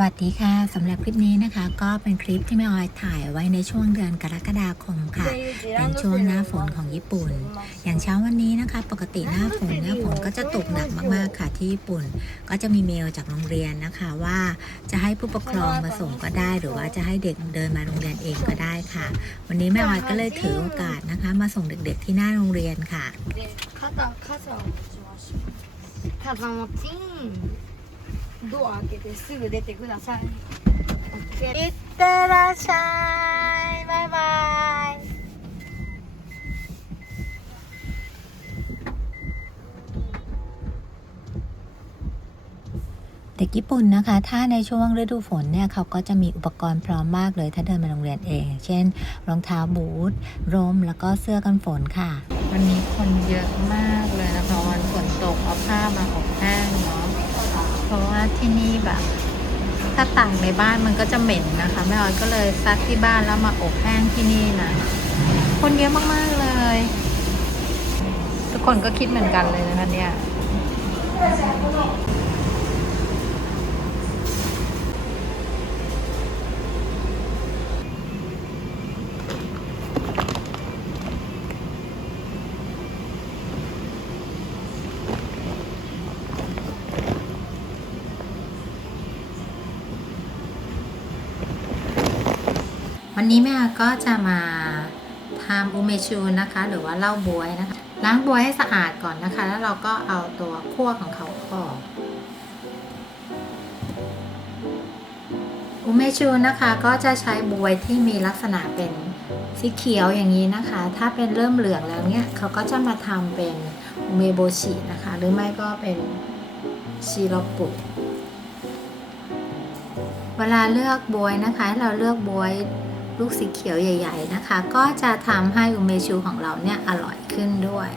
วัสดีค่ะสำหรับคลิปนี้นะคะก็เป็นคลิปที่แม่ออยถ่ายไว้ในช่วงเดือนกรกฎาคมค่ะเป็นช่วงหน้าฝนของญี่ปุ่น อย่างเช้าวันนี้นะคะ ปกติหน้าฝนเนี่ยฝนก็จะตกหนักมากๆค่ะที่ญี่ปุ่น ก็จะมีเมลจากโรงเรียนนะคะว่าจะให้ผู้ปกครองมาส่งก็ได้ หรือว่าจะให้เด็กเดินมาโรงเรียนเองก็ได้ค่ะ วันนี้แม่ออยก็เลยถือโอกาสนะคะ มาส่งเด็กๆที่หน้าโรงเรียนค่ะ ドア開けてすぐ出てください OK いってらっしゃいバイバイเด็กญี่ปุ่นนะคะ ถ้าในช่วงฤดูฝนเนี่ยเขาก็จะมีอุปกรณ์พร้อมมากเลย ถ้าเดินมาโรงเรียนเอง เช่น รองเท้าบูทร่มแล้วก็เสื้อกันฝนค่ะ วันนี้คนเยอะมากเลยนะคะ วันฝนตกเอาผ้ามาอบแห้งเนาะ เพราะว่าที่นี่แบบ ถ้าตากในบ้านมันก็จะเหม็นนะคะแม่ออยก็เลยซักที่บ้านแล้วมาอบแห้งที่นี่นะ คนเยอะมากๆเลย ทุกคนก็คิดเหมือนกันเลยนะคะเนี่ย นนี้แม่ก็จะมาทำอุเมชูนะคะ หรือว่าเหล้าบวยนะคะ ล้างบวยให้สะอาดก่อนนะคะ แล้วเราก็เอาตัวขั้วของเขาออกอุเมชูนะคะก็จะใช้บวยที่มีลักษณะเป็นสีเขียวอย่างนี้นะคะ ถ้าเป็นเริ่มเหลืองแล้วเนี่ยเขาก็จะมาทำเป็นอุเมโบชินะคะ หรือไม่ก็เป็นชิโรปุเวลาเลือกบวยนะคะให้เราเลือกบวย ลูกสีเขียวใหญ่ ๆ นะคะ ก็จะทำให้อุเมชูของเราเนี่ยอร่อยขึ้นด้วย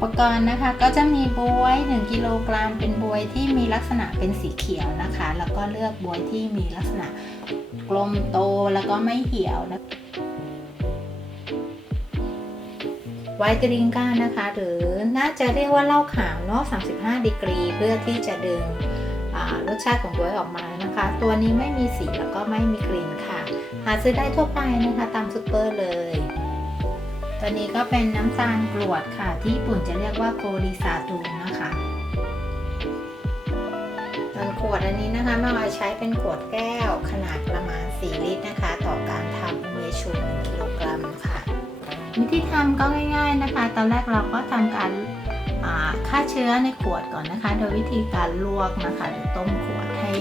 ปกรณ์นะคะก็จะมีบวย 1 กิโลกรัมเป็นบวยที่มีลักษณะเป็นสีเขียวนะคะ แล้วก็เลือกบวยที่มีลักษณะกลมโตแล้วก็ไม่เหี่ยวนะไวท์ดริงก้านะคะ หรือน่าจะเรียกว่าเหล้าขาวเนาะ35 ดีกรี เพื่อที่จะดึงรสชาติของบวยออกมานะคะ ตัวนี้ไม่มีสีแล้วก็ไม่มีกลิ่นค่ะ หาซื้อได้ทั่วไปนะคะ ตามซูเปอร์เลย ตัวนี้ก็เป็นน้ำตาลกรวดค่ะ ที่ญี่ปุ่นจะเรียกว่าโกริซาตูนะคะส่วนขวดอันนี้นะคะแม่ออยใช้เป็นขวดแก้วขนาดประมาณ 4 ลิตรนะคะ ต่อการทำอุเมชุนกิโลกรัมค่ะ วิธีทำก็ง่าย ๆนะคะ ตอนแรกเราก็ทำการอ่าฆ่าเชื้อในขวดก่อนนะคะ โดยวิธีการลวกนะคะหรือต้มขวดให้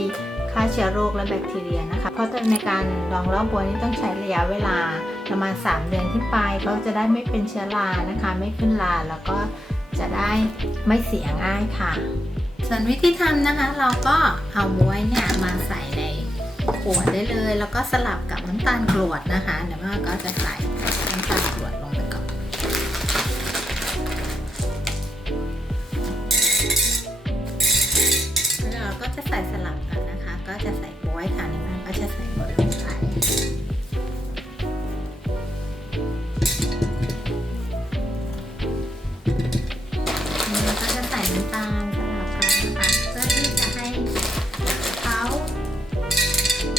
ฆ่าเชื้อโรคและแบคทีเรียนะคะ เพราะในการดองเหล้าบัวนี่ต้องใช้ระยะเวลาประมาณ 3 เดือนขึ้นไปเขาจะได้ไม่เป็นเชื้อรานะคะ ไม่ขึ้นราแล้วก็จะได้ไม่เสียง่ายค่ะ ส่วนวิธีทำนะคะ เราก็เอาบวยเนี่ยมาใส่ในขวดได้เลย แล้วก็สลับกับน้ำตาลกรวดนะคะเดี๋ยวแม่ก็จะใส่น้ำตาลกรวดลงไปก่อนแล้วเราก็จะใส่สลับ ก็จะใส่บวยค่ะในมันก็จะใส่บวยลงไปก็จะใส่น้ำตาลสลับกันนะคะเพื่อที่จะให้เขา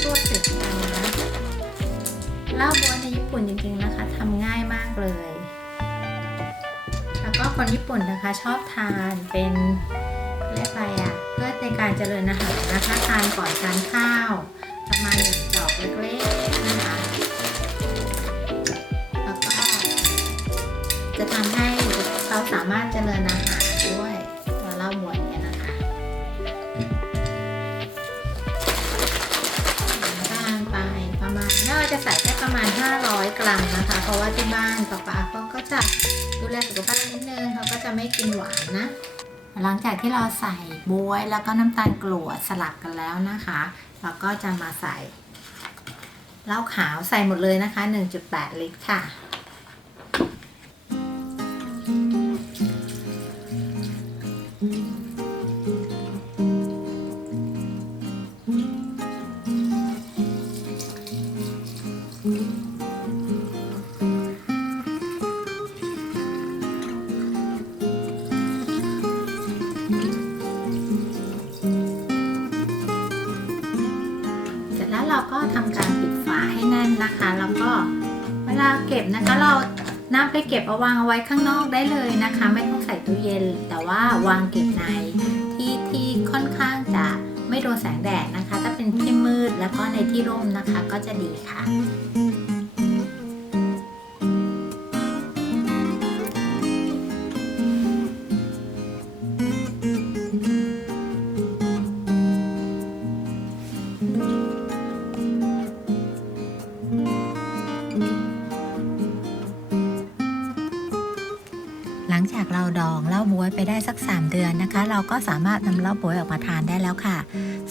ตัวถึงกันนะเล้าบวยในญี่ปุ่นจริงๆนะคะทำง่ายมากเลย แล้วก็คนญี่ปุ่นนะคะชอบทานเป็น เจริญอาหารนะคะทานก่อนทานข้าว ประมาณหนึ่งดอกเล็กๆนะคะ แล้วก็จะทำให้เราสามารถเจริญอาหารด้วยตัวเล้าบวยเนี่ยนะคะน้ำตาลไปประมาณน่าจะใส่แค่ประมาณ 500 กรัมนะคะ เพราะว่าที่บ้านป๊าป๊าเขาก็จะดูแลสุขภาพนิดนึงเขาก็จะไม่กินหวานนะ หลังจากที่เราใส่บวยแล้วก็น้ำตาลกรวดสลับกันแล้วนะคะ เราก็จะมาใส่เหล้าขาวใส่หมดเลยนะคะ 1.8 ลิตรค่ะ ก็วางเอาไว้ข้างนอกได้เลยนะคะ ไม่ต้องใส่ตู้เย็น แต่ว่าวางเก็บในที่ที่ค่อนข้างจะไม่โดนแสงแดดนะคะ ถ้าเป็นที่มืดแล้วก็ในที่ร่มนะคะก็จะดีค่ะ เดือนนะเราก็สามารถนำเหล้าบวยออกมาทานได้แล้วค่ะ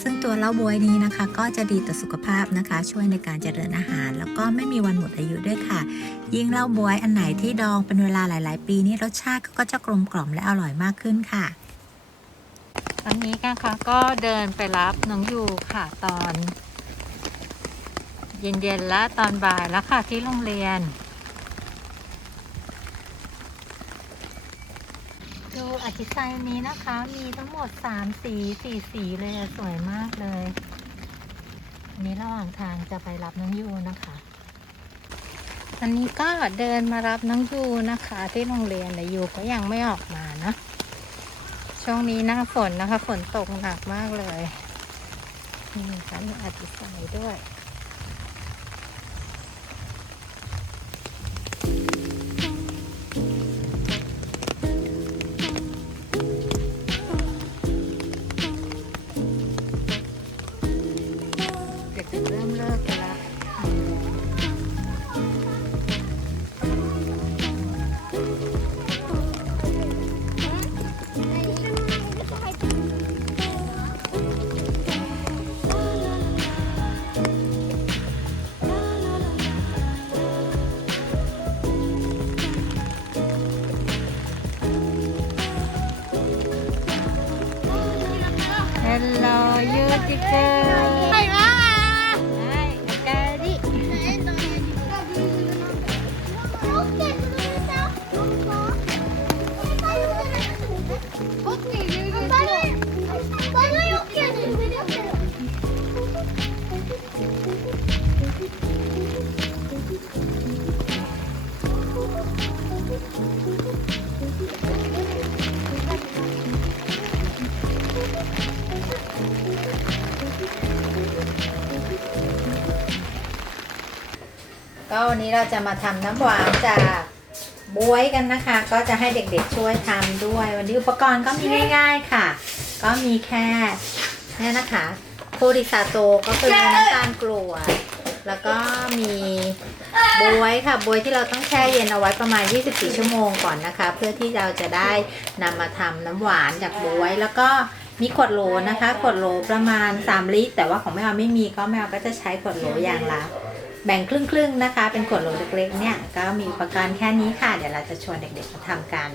ซึ่งตัวเหล้าบวยนี้นะคะ ก็จะดีต่อสุขภาพนะคะ ช่วยในการเจริญอาหาร แล้วก็ไม่มีวันหมดอายุด้วยค่ะ ยิ่งเหล้าบวยอันไหนที่ดองเป็นเวลาหลาย ๆ ปีนี้รสชาติก็จะกลมกล่อมและอร่อยมากขึ้นค่ะตอนนี้นะคะก็เดินไปรับน้องยูค่ะตอน เย็นๆและตอนบ่ายแล้วค่ะที่โรงเรียน ดูอธิไซนี้นะคะ มีทั้งหมด3สี4สีเลยสวยมากเลยนี้ระหว่างทางจะไปรับน้องยูนะคะอันนี้ก็เดินมารับน้องยูนะคะ ที่โรงเรียนแต่ยูก็ยังไม่ออกมานะ ช่วงนี้หน้าฝนนะคะ ฝนตกหนักมากเลยนี่ค่ะมีอธิไซด้วย ก็วันนี้เราจะมาทำน้ำหวานจากบวยกันนะคะ ก็จะให้เด็กๆช่วยทำด้วย วันนี้อุปกรณ์ก็มีง่าย ๆค่ะ ก็มีแค่นี่นะคะโคดิซาโตก็คือน้ำตาลกรวดแล้วก็มีบวยค่ะบวยที่เราต้องแช่เย็นเอาไว้ประมาณ 24 ชั่วโมงก่อนนะคะ เพื่อที่เราจะได้นำมาทำน้ำหวานจากบวย แล้วก็มีขวดโหลนะคะ ขวดโหลประมาณ 3 ลิตร แต่ว่าของแม่เอาไม่มีก็แม่เอาก็จะใช้ขวดโหลอย่างละ แบ่งครึ่งๆนะคะ เป็นขวดโหลเล็กๆเนี่ยก็มีอุปกรณ์แค่นี้ค่ะ เดี๋ยวเราจะชวนเด็กๆมาทำกัน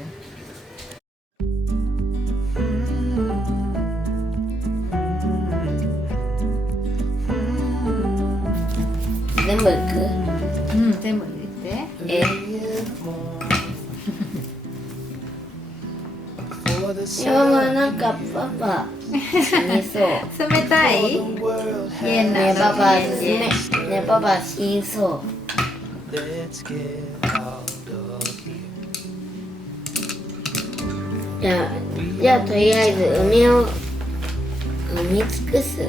เต็มหมึกเต็มหมึ머 그. 응, 내 머 그. 네. 에. 뭐. for いやなんかパパ寝そう。冷たい？ねねパパねねパパ死にそう。じゃじゃあとりあえず海を埋め尽くす。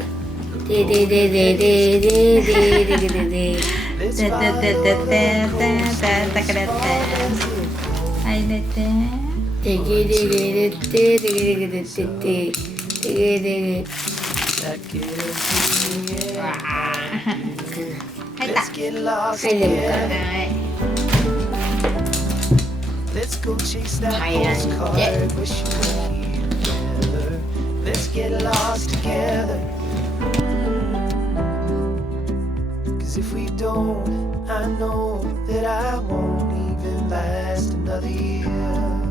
でででででででででででてててててててててててててはい出て Let's go chase that postcard I wish you were Let's get lost together Cause if we don't, I know that I won't even last another year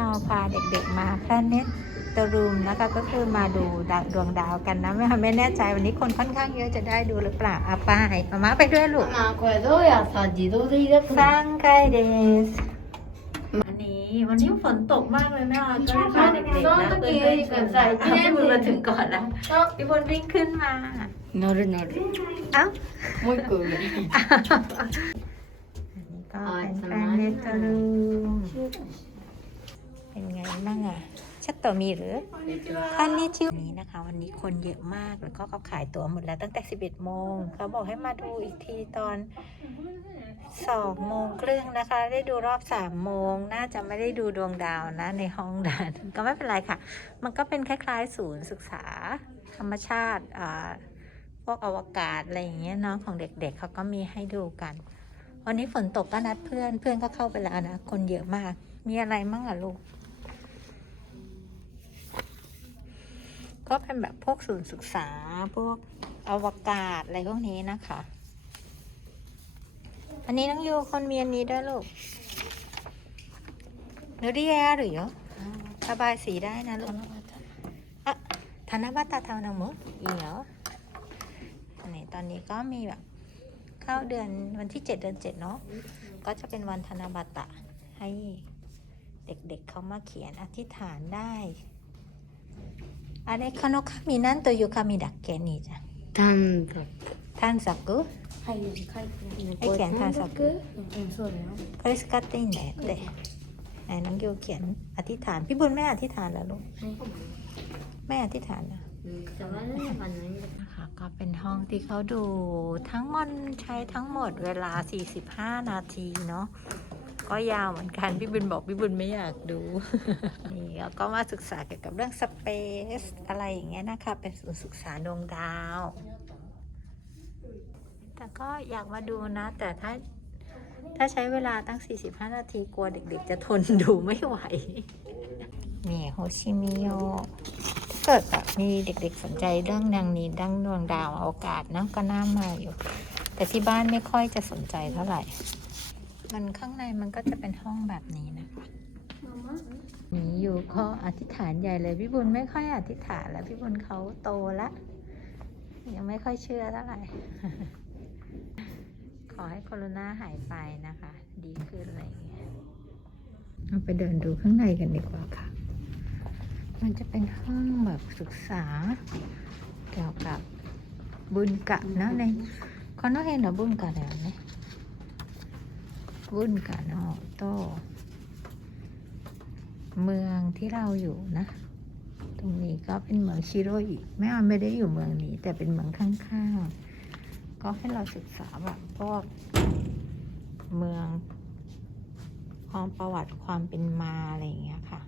เราพาเด็กๆมาแพลเน็ตตรูมนะคะก็คือมาดูดวงดาวกันนะแม่ไม่แน่ใจวันนี้คนค่อนข้างเยอะจะได้ดูหรือเปล่าอาป้ายอามาไปด้วยลูกมาคุยด้วยอะสวัสดีด้วยครับังไกเดสวันนี้วันนี้ฝนตกมากเลยแม่อก็พาเด็กๆนะเพื่อนๆชวนพี่บุญมาถึงก่อนนะพี่บุญวิ่งขึ้นมานอนนอนเอ้าไม่กูก็เป็นแฟนเนตเตอรูม เป็นไงบ้างอะชัตโตมีหรือคันนี้ชิวนี้นะคะ วันนี้คนเยอะมากแล้วก็เขาขายตั๋วหมดแล้วตั้งแต่ 11 โมงเขาบอกให้มาดูอีกทีตอน2โมงครึ่งนะคะ ได้ดูรอบ 3 โมง น่าจะไม่ได้ดูดวงดาวนะ ในห้องนั้นก็ไม่เป็นไรค่ะ มันก็เป็นคล้ายๆ ศูนย์ศึกษา ธรรมชาติอ่าพวกอวกาศอะไรอย่างเงี้ยเนาะของเด็กๆเขาก็มีให้ดูกันวันนี้ฝนตกก็นัดเพื่อนเพื่อนก็เข้าไปแล้วนะ คนเยอะมาก มีอะไรมั่งอะลูก ก็เป็นแบบพวกศูนย์ศึกษา พวกอวกาศอะไรพวกนี้นะคะ อันนี้น้องยูคนมีอันนี้ด้วยลูกเนรีแอหรือระบายสีได้นะลูกอะธนบัตรทานามุอีเหรออันนี้ตอนนี้ก็มีแบบเข้าเดือนวันที่7เดือน7เนาะ ก็จะเป็นวันธนบัตรให้เด็กๆเขามาเขียนอธิษฐานได้ อะไรคโนคามินันโตโยคามิดักเกนี่จ้ะ 短冊 ท่านสักกุ はい書いてないはいキャン探索うんうんそうだよ これ使っていいんだよってไหนน้องโยเขียนอธิษฐาน พี่บุญไม่อธิษฐานแล้วลูกไม่อธิษฐานนะ うん触るのがないんだ นะคะก็เป็นห้องที่เขาดูทั้งหมดใช้ทั้งหมดเวลา 45 นาทีเนาะ ก็ยาวเหมือนกัน พี่บุญบอกพี่บุญไม่อยากดูนี่แล้วก็มาศึกษาเกี่ยวกับเรื่องสเปซอะไรอย่างเงี้ยนะคะ เป็นศูนย์ศึกษาดวงดาว แต่ก็อยากมาดูนะ แต่ถ้าถ้าใช้เวลาตั้ง 45 นาทีกลัวเด็กๆ จะทนดูไม่ไหวนี่โฮชิมิโยถ้าเกิดแบบมีเด็กๆสนใจเรื่องนางนี้ดังดวงดาวอวกาศนะก็น่ามาอยู่ แต่ที่บ้านไม่ค่อยจะสนใจเท่าไหร่ มันข้างในมันก็จะเป็นห้องแบบนี้นะคะหนีอยู่ข้ออธิษฐานใหญ่เลยพี่บุญไม่ค่อยอธิษฐานแล้วพี่บุญเขาโตแล้วยังไม่ค่อยเชื่อเท่าไหร่ ขอให้โควิดหายไปนะคะ ดีขึ้นอะไรอย่างเงี้ยเราไปเดินดูข้างในกันดีกว่าค่ะ มันจะเป็นห้องแบบศึกษา เกี่ยวกับบุญกะนะในคอนโดเห็นเหรอบุญกะเดี๋ยวนี้าะโตเมืองที่เราอยู่นะ ตรงนี้ก็เป็นเมืองชิโรอิแม่อไม่ได้อยู่เมืองนี้ แต่เป็นเมืองข้างๆ ก็ให้เราศึกษาแบบพวกเมืองความประวัติความเป็นมาอะไรอย่างเงี้ยค่ะ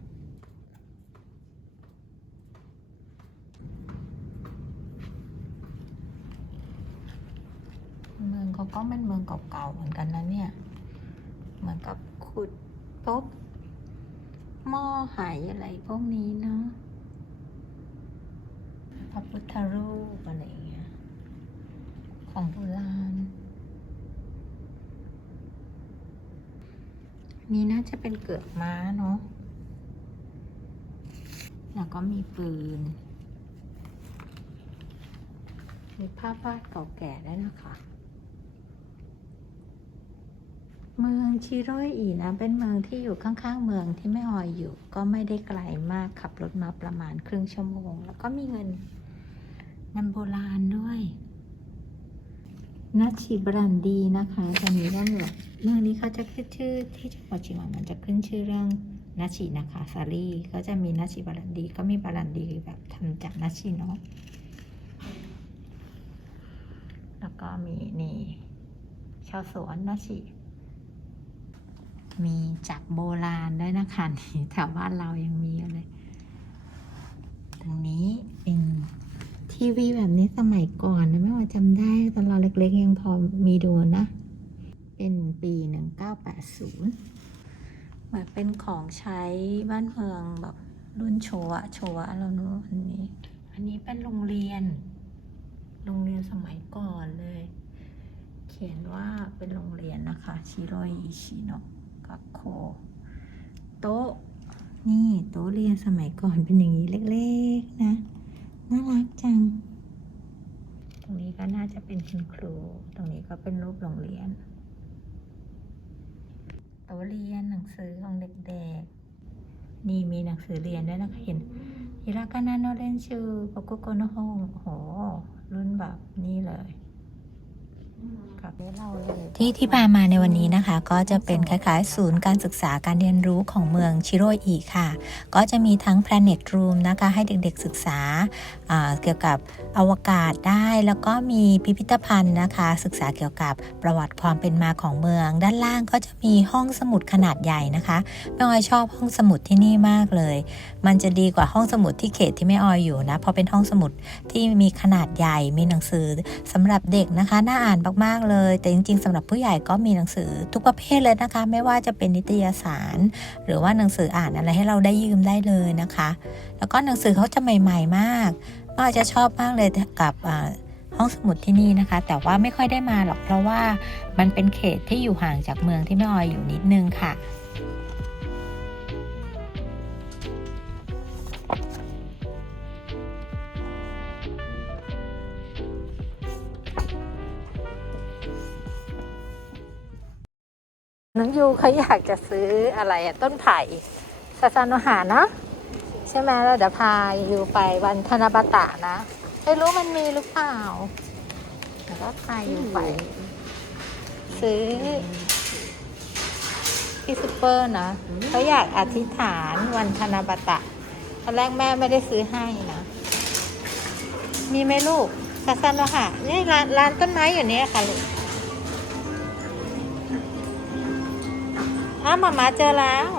เมืองเขาก็เป็นเมืองเก่าๆเหมือนกันนะเนี่ย เหมือนกับขุดพบหม้อหายอะไรพวกนี้เนาะพระพุทธรูปอะไรอย่างเงี้ย ของโบราณ นี่น่าจะเป็นเกือกม้าเนาะ แล้วก็มีปืน มีภาพวาดเก่าแก่ด้วยนะคะ เมืองชิโรยอีนะ เป็นเมืองที่อยู่ข้างๆ เมืองที่แม่ออยอยู่ ก็ไม่ได้ไกลมากขับรถมาประมาณครึ่งชั่วโมง แล้วก็มีเงินเงินโบราณด้วยนัชิบรันดีนะคะตอนนี้เรื่องแบบเรื่องนี้เขาจะขึ้นชื่อที่จังหวัดเชียงใหม่มันจะขึ้นชื่อเรื่องนัชินะคะซารีก็จะมีนัชิบรันดีก็มีบรันดีแบบทำจากนัชิเนาะแล้วก็มีนี่ชาวสวนนัชชิ มีจักรโบราณด้วยนะคะนี่แถวบ้านเรายังมีอยู่เลย ตรงนี้เป็นทีวีแบบนี้สมัยก่อนนะไม่ว่าจำได้ตอนเราเล็กๆยังพอมีดูนะ เป็นปี 1980 เหมือนเป็นของใช้บ้านเมืองแบบรุ่นโชวะโชวะแล้วเนอะอันนี้ อันนี้เป็นโรงเรียน โรงเรียนสมัยก่อนเลย เขียนว่าเป็นโรงเรียนนะคะ ชิโรอิชิโนะกัก โคโต๊ะ นี่โต๊ะเรียนสมัยก่อนเป็นอย่างนี้เล็กๆนะ น่ารักจัง ตรงนี้ก็น่าจะเป็นคุณครู ตรงนี้ก็เป็นรูปโรงเรียน โต๊ะเรียนหนังสือของเด็กๆ นี่มีหนังสือเรียนด้วยนะคะเห็นฮิรากานาโนเรนชูโกโกโกโนโฮงโห รุ่นแบบนี่เลย ที่ที่พามาในวันนี้นะคะ ก็จะเป็นคล้ายๆ ศูนย์การศึกษาการเรียนรู้ของเมืองชิโรอิค่ะ ก็จะมีทั้ง Planet Room นะคะ ให้เด็กๆศึกษาเกี่ยวกับอวกาศได้ แล้วก็มีพิพิธภัณฑ์นะคะ ศึกษาเกี่ยวกับประวัติความเป็นมาของเมือง ด้านล่างก็จะมีห้องสมุดขนาดใหญ่นะคะแม่ออยชอบห้องสมุดที่นี่มากเลย มันจะดีกว่าห้องสมุดที่เขตที่แม่ออยอยู่นะเพราะเป็นห้องสมุดที่มีขนาดใหญ่มีหนังสือสำหรับเด็กนะคะน่าอ่านมากๆเลย แต่จริง ๆสำหรับผู้ใหญ่ก็มีหนังสือทุกประเภทเลยนะคะ ไม่ว่าจะเป็นนิตยสาร หรือว่าหนังสืออ่านอะไรให้เราได้ยืมได้เลยนะคะ แล้วก็หนังสือเขาจะใหม่ ๆ มากก็จะชอบมากเลยกับห้องสมุดที่นี่นะคะ แต่ว่าไม่ค่อยได้มาหรอกเพราะว่ามันเป็นเขตที่อยู่ห่างจากเมืองที่แม่ออยอยู่นิดนึงค่ะ น้องยูเขาอยากจะซื้ออะไรอะต้นไผ่ซาซานโนหานะ ใช่ไหมแล้วเดี๋ยวพายูไปวันธนบัตะนะ ไม่รู้มันมีหรือเปล่าเดี๋ยวก็พายูไป ซื้อ ที่ซูเปอร์นะเขาอยากอธิษฐานวันธนบัตะตอนแรกแม่ไม่ได้ซื้อให้นะ มีไหมลูกซาซานโนหะนี่ร้านร้านต้นไม้อยู่เนี่ยค่ะลูกาวมามาเจอแล้ว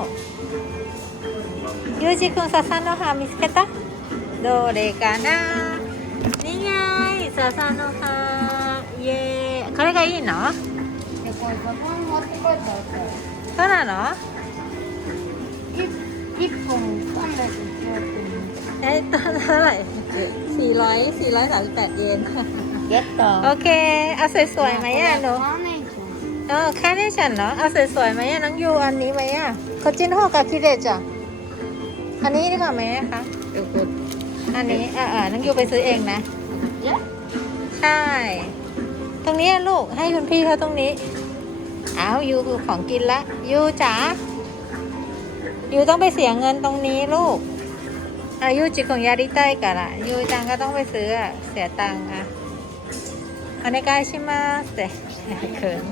ยูจิคุงซาซานโนฮามิสเกตะโดเรกานะนี่ไงซาซานโนฮาเย่これがいいのでこれボタン持ってこいったらさそうなの1本318円 เอ๊ะตอนเท่าไหร่สี่ร้อยสี่ร้อยสามสิบแปดเยน ゲット โอเค เอาสวยๆไหมอ่ะหนู カーネーション เ อ๋อแค่ได้ฉันเนาะเอาสวยๆไหมอะน้องยูอันนี้ไหมอะเขาจิ้นหกกับคิเดจอะอันนี้ดีกว่าไหมคะเดี๋ยวกดอันนี้อ่าๆน้องยูไปซื้อเองนะใช่ ตรงนี้ลูกให้คุณพี่เขาตรงนี้ อ้าวยูของกินละยูจ๋ายูต้องไปเสียเงินตรงนี้ลูกอายุจิตของยาดิใต้กันละยูจังก็ต้องไปซื้อเสียตังค์อะอันนี้ใกล้ใช่ไหมเสร็จ ขินเขิน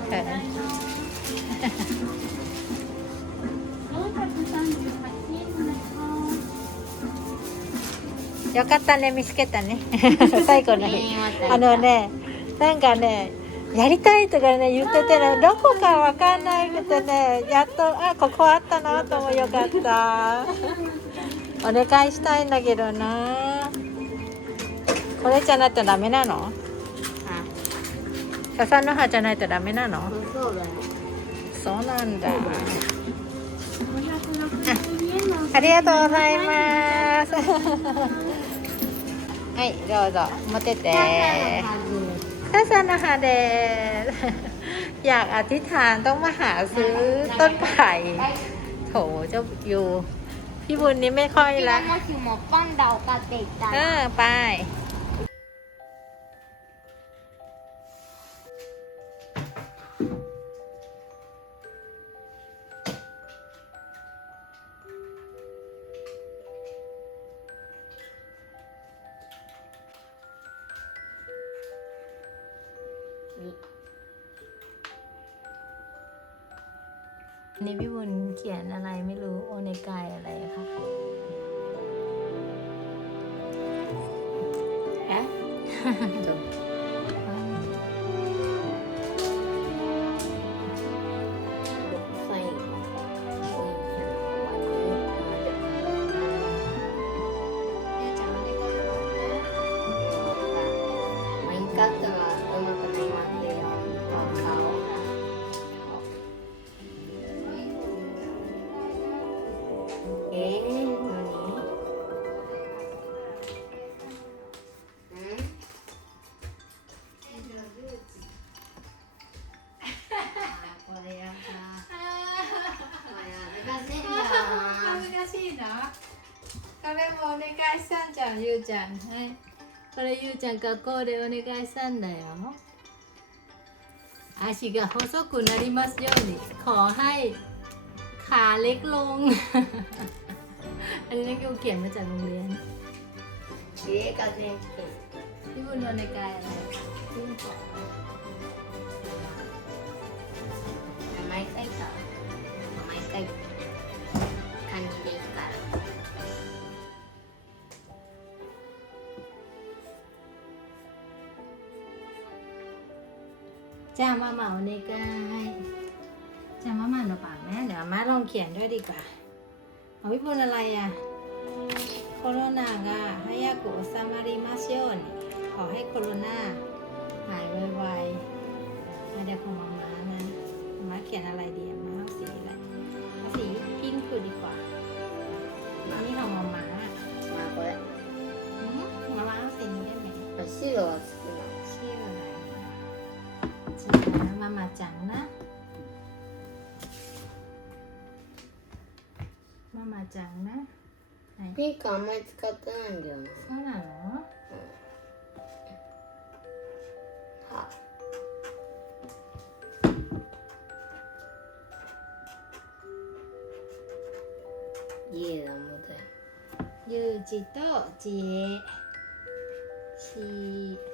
よかったね見つけたね最後の日あのね、なんかね、やりたいとかね、言っててね、どこかわかんないくてね、やっと、あ、ここあったなともよかった。お願いしたいんだけどな。これじゃないとダメなの 笹の葉じゃないとダメなのそうだよそうなんだ。ありがとうございます。はい、どうぞ、持ってって。ทัศนหาเดช อยากอธิษฐานต้องมาหาซื้อต้นไผ่โถเจ้าอยู่ พี่บุญนี้ไม่ค่อยละ もしもパンダを飼っていた เอ ら อ ไป ขียนอะไรไม่รู้โอเนกายอะไรค่ะ ちゃんはいこれゆうちゃん学校でお願いしたんだよ足が細くなりますようにขอให้ขาเล็กลง อันนี้นักเรียนเขียนมาจากโรงเรียน 家が全部 พี่บุญโอเนกายอะไร มาเหมาในกายจำมาหมาหรืปากแม่เดี๋ยวมาลองเขียนด้วยดีกว่าเอาวิบูลอะไรอะโคโรนากะฮายากุซามาริมาเชียนขอให้โคโรนาหายไวๆมาเดี๋ของมาม้านะมาเขียนอะไรดีมาเอาสีอะไรสีพิงค์ดีกว่าอันนี้ของมามามาไปมามาเอาสีนี้ได้ไหมไปสิโรส ママちゃんがママちゃんが、はい、ピンクあんまり使ってないんだよなそうなの、うん、は家だもだよゆうじとじえし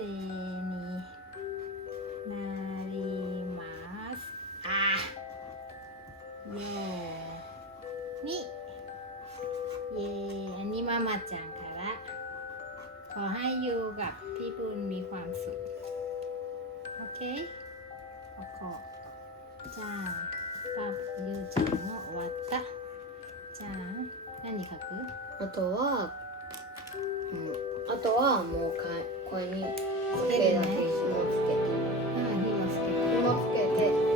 せになりますあようにเย่อันนี้มามาจังค่ะละ ขอให้อยู่กับพี่บุญมีความสุข โอเคおこじゃあパゆうちゃんも終わったじゃあ何書くあとは、うん、あとはもうかこれに つけだけ紐つけて。うん。火をつけて紐つけて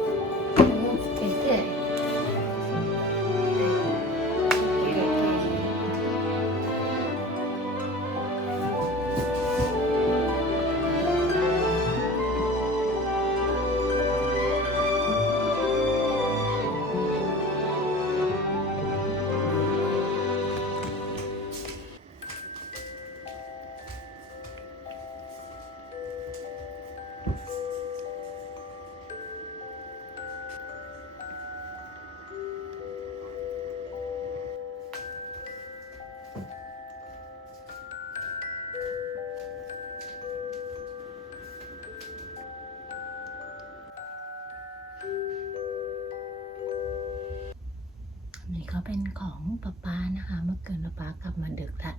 ป๊ากลับมาดึกละ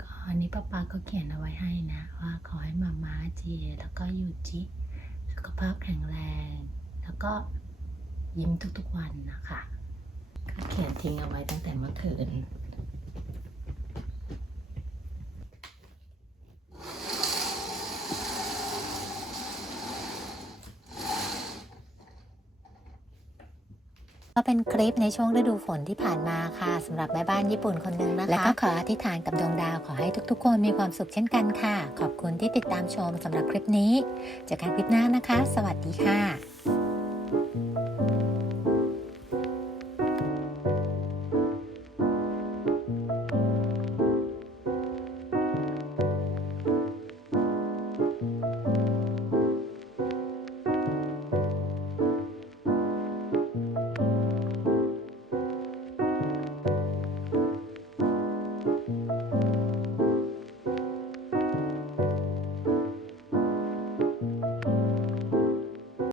ก็อันนี้ป๊าป๊าก็เขียนเอาไว้ให้นะ ว่าขอให้มาม่าเจแล้วก็ยูจิสุขภาพแข็งแรง แล้วก็ยิ้มทุกๆวันนะคะก็เขียนทิ้งเอาไว้ตั้งแต่เมื่อคืน ก็เป็นคลิปในช่วงฤดูฝนที่ผ่านมาค่ะสำหรับแม่บ้านญี่ปุ่นคนหนึงนะคะ และก็ขออธิษฐานกับดวงดาวขอให้ทุกๆ คนมีความสุขเช่นกันค่ะ ขอบคุณที่ติดตามชมสำหรับคลิปนี้เจอกันคลิปหน้านะคะ สวัสดีค่ะ